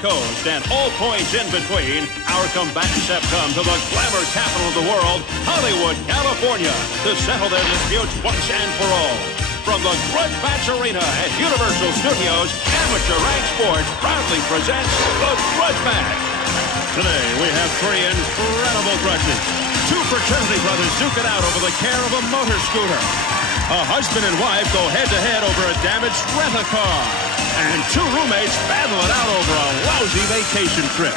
coast and all points in between, our combatants have come to the glamour capital of the world, Hollywood, California, to settle their disputes once and for all. From the Grudge Match Arena at Universal Studios, Amateur Rank Sports proudly presents the Grudge Match. Today, we have three incredible grudges. Two fraternity brothers duke it out over the care of a motor scooter. A husband and wife go head-to-head over a damaged rent-a-car. And two roommates battle it out over a lousy vacation trip.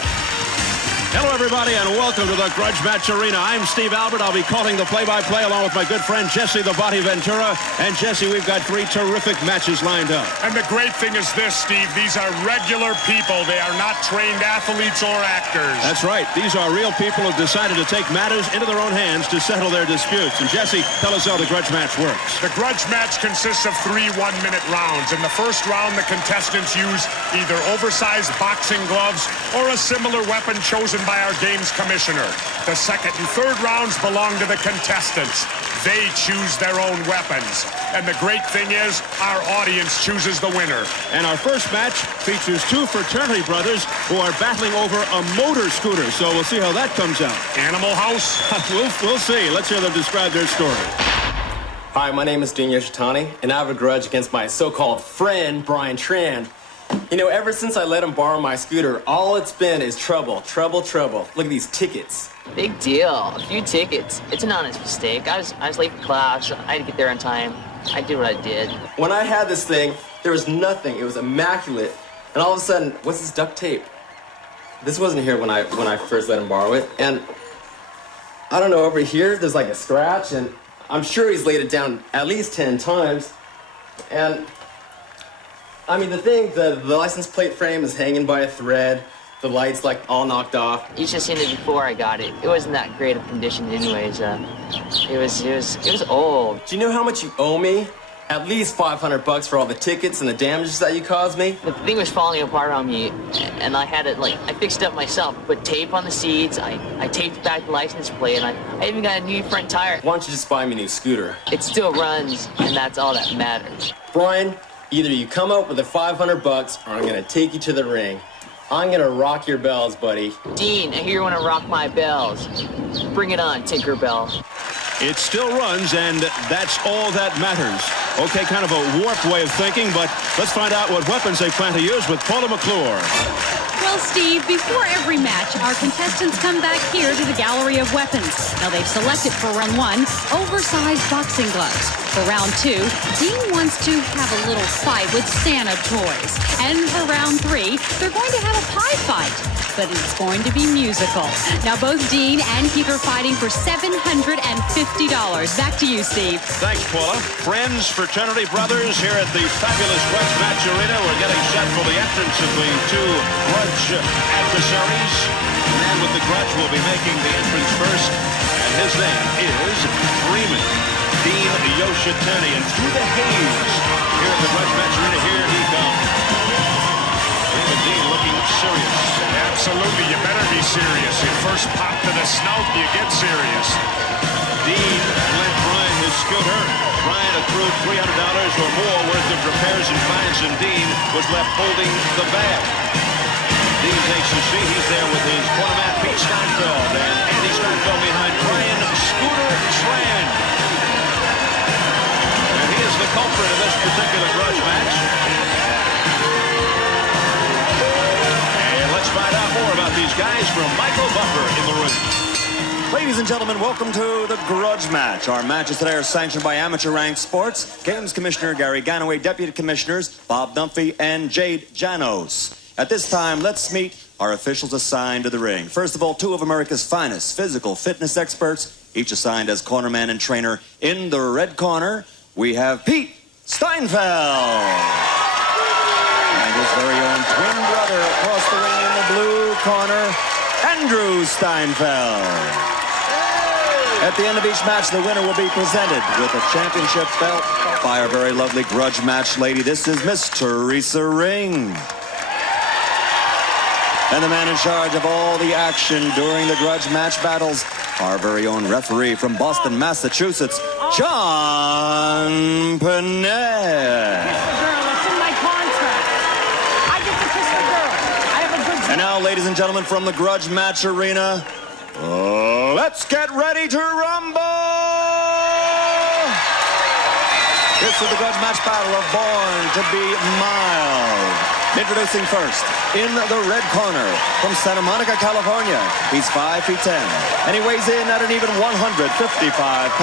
Hello, everybody, and welcome to the Grudge Match Arena. I'm Steve Albert. I'll be calling the play-by-play along with my good friend Jesse the Body Ventura. And, Jesse, we've got three terrific matches lined up. And the great thing is this, Steve. These are regular people. They are not trained athletes or actors. That's right. These are real people who've decided to take matters into their own hands to settle their disputes. And, Jesse, tell us how the Grudge Match works. The Grudge Match consists of 3 one-minute rounds. In the first round, the contestants use either oversized boxing gloves or a similar weapon chosen by our game's commissioner. The second and third rounds belong to the contestants. They choose their own weapons. And the great thing is, our audience chooses the winner. And our first match features two fraternity brothers who are battling over a motor scooter. So we'll see how that comes out. Animal House? We'll see. Let's hear them describe their story. Hi, my name is Dean Yoshitani, and I have a grudge against my so-called friend, Brian Tran. You know, ever since I let him borrow my scooter, all it's been is trouble, trouble, trouble. Look at these tickets. Big deal. A few tickets. It's an honest mistake. I was late for class. I had to get there on time. I did what I did. When I had this thing, there was nothing. It was immaculate. And all of a sudden, what's this duct tape? This wasn't here when I first let him borrow it. And I don't know, over here, there's like a scratch, and I'm sure he's laid it down at least 10 times. And I mean, the license plate frame is hanging by a thread. The light's like all knocked off. You should have seen it before I got it. It wasn't that great of condition anyways. It was old. Do you know how much you owe me? At least $500 for all the tickets and the damages that you caused me. The thing was falling apart on me, and I had it, I fixed it up myself. Put tape on the seats, I taped back the license plate, and I even got a new front tire. Why don't you just buy me a new scooter? It still runs, and that's all that matters. Brian, either you come up with the $500 or I'm gonna take you to the ring. I'm gonna rock your bells, buddy. Dean, I hear you want to rock my bells. Bring it on, Tinkerbell. It still runs, and that's all that matters. Okay, kind of a warped way of thinking, but let's find out what weapons they plan to use with Paula McClure. Well, Steve, before every match, our contestants come back here to the gallery of weapons. Now, they've selected for round 1, oversized boxing gloves. For round 2, Dean wants to have a little fight with Santa toys. And for round 3, they're going to have a pie fight. But it's going to be musical. Now, both Dean and Keith are fighting for $750. Back to you, Steve. Thanks, Paula. Friends, fraternity brothers, here at the fabulous Grudge Match Arena. We're getting set for the entrance of the two Grudge adversaries. The man with the grudge will be making the entrance first, and his name is Freeman Dean Yoshitani. And through the haze here at the Grudge Match Arena, here he comes. Freeman Dean looking serious. Absolutely, you better be serious. You first pop to the snout, you get serious. Dean lent Brian his scooter. Brian accrued $300 or more worth of repairs and fines, and Dean was left holding the bag. Dean takes a seat. He's there with his cornerman, Pete Steinfeld, and Andy Steinfeld behind Brian Scooter Tran. And he is the culprit of this particular grudge match. And let's find out more about these guys from Michael Buffer in the room. Ladies and gentlemen, welcome to the Grudge Match. Our matches today are sanctioned by Amateur Rank Sports, Games Commissioner Gary Ganaway, Deputy Commissioners Bob Dunphy and Jade Janos. At this time, let's meet our officials assigned to the ring. First of all, 2 of America's finest physical fitness experts, each assigned as cornerman and trainer. In the red corner, we have Pete Steinfeld. And his very own twin brother across the ring in the blue corner, Andrew Steinfeld. At the end of each match, the winner will be presented with a championship belt by our very lovely grudge match lady. This is Miss Teresa Ring. And the man in charge of all the action during the grudge match battles, our very own referee from Boston, Massachusetts, John Panett. Kiss the girl, it's in my contract. I get to kiss the girl. I have a good ladies and gentlemen, from the Grudge Match Arena, let's get ready to rumble! This is the Grudge Match battle of Born to be Mild. Introducing first, in the red corner, from Santa Monica, California, he's 5'10", and he weighs in at an even 155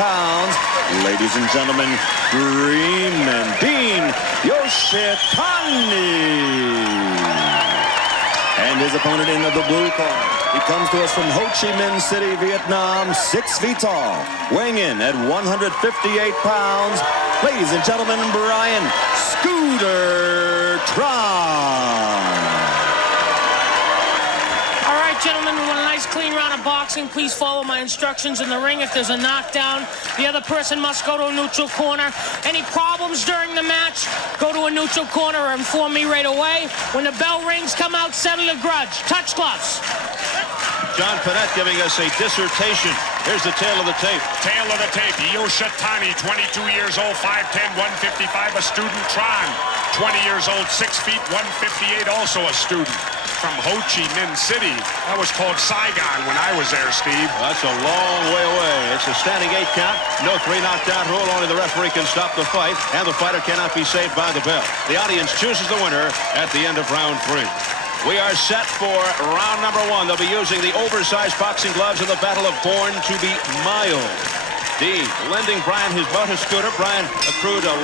pounds. Ladies and gentlemen, Dreamin' Dean Yoshitani. And his opponent in the blue corner, he comes to us from Ho Chi Minh City, Vietnam, 6 feet tall, weighing in at 158 pounds. Ladies and gentlemen, Brian Scooter Tron. All right, gentlemen, we want a nice clean round of boxing. Please follow my instructions in the ring. If there's a knockdown, the other person must go to a neutral corner. Any problems during the match, go to a neutral corner or inform me right away. When the bell rings, come out, settle the grudge. Touch gloves. John Panette giving us a dissertation. Here's the tail of the tape. Tail of the tape, Yoshitani, 22 years old, 5'10", 155, a student. Tron, 20 years old, 6 feet, 158, also a student. From Ho Chi Minh City. That was called Saigon when I was there, Steve. Well, that's a long way away. It's a standing 8 count. No 3 knockdown rule. Only the referee can stop the fight, and the fighter cannot be saved by the bell. The audience chooses the winner at the end of round 3. We are set for round number 1. They'll be using the oversized boxing gloves in the battle of Born to be Mild. Dean lending Brian his motor scooter. Brian accrued a